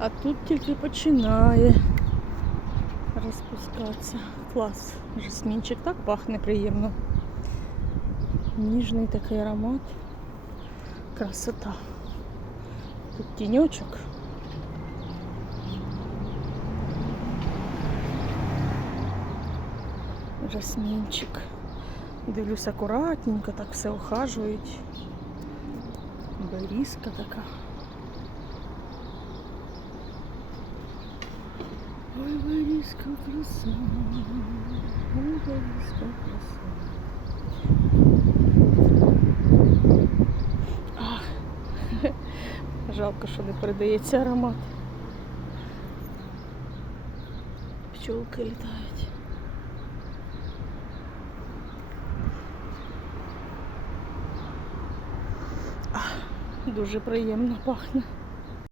А тут тільки починає розпускатися. Клас. Жасмінчик так пахне приємно. Ніжний такий аромат. Красота. Тут тіньочок. Жасмінчик. Дивлюсь акуратненько, так все ухажують. Берізка така. Берізка краса. Берізка краса. Ах, жалко, що не передається аромат. Пчолки літають. Дуже приємно пахне.